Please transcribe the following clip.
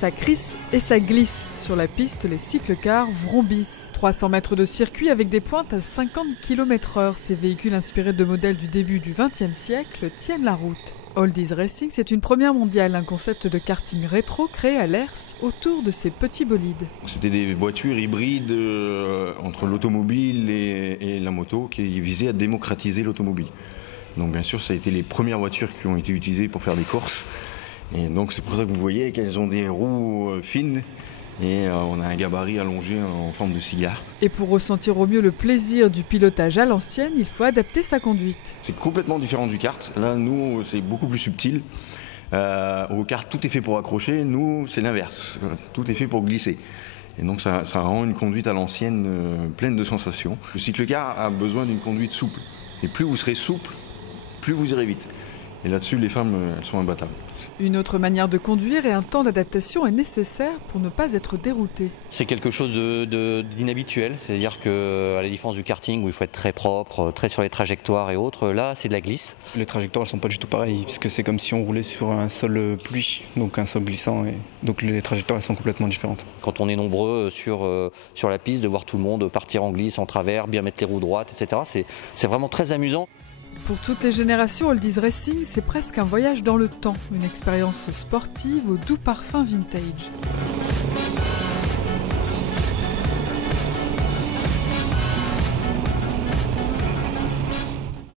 Ça crisse et ça glisse. Sur la piste, les cyclecars vrombissent. 300 mètres de circuit avec des pointes à 50 km/h. Ces véhicules inspirés de modèles du début du XXe siècle tiennent la route. Oldies Racing, c'est une première mondiale, un concept de karting rétro créé à l'ERS autour de ces petits bolides. C'était des voitures hybrides entre l'automobile et la moto qui visaient à démocratiser l'automobile. Donc bien sûr, ça a été les premières voitures qui ont été utilisées pour faire des courses. Et donc c'est pour ça que vous voyez qu'elles ont des roues fines et on a un gabarit allongé en forme de cigare. Et pour ressentir au mieux le plaisir du pilotage à l'ancienne, il faut adapter sa conduite. C'est complètement différent du kart. Là, nous, c'est beaucoup plus subtil. Au kart, tout est fait pour accrocher. Nous, c'est l'inverse. Tout est fait pour glisser. Et donc ça rend une conduite à l'ancienne pleine de sensations. Le cyclecar a besoin d'une conduite souple. Et plus vous serez souple, plus vous irez vite. Et là-dessus, les femmes, elles sont imbattables. Une autre manière de conduire et un temps d'adaptation est nécessaire pour ne pas être dérouté. C'est quelque chose d'inhabituel, c'est-à-dire qu'à la différence du karting où il faut être très propre, très sur les trajectoires et autres, là c'est de la glisse. Les trajectoires elles sont pas du tout pareilles, puisque c'est comme si on roulait sur un sol pluie, donc un sol glissant, et donc les trajectoires elles sont complètement différentes. Quand on est nombreux sur la piste, de voir tout le monde partir en glisse, en travers, bien mettre les roues droites, etc., c'est vraiment très amusant. Pour toutes les générations, Oldies Racing, c'est presque un voyage dans le temps, une expérience sportive au doux parfum vintage.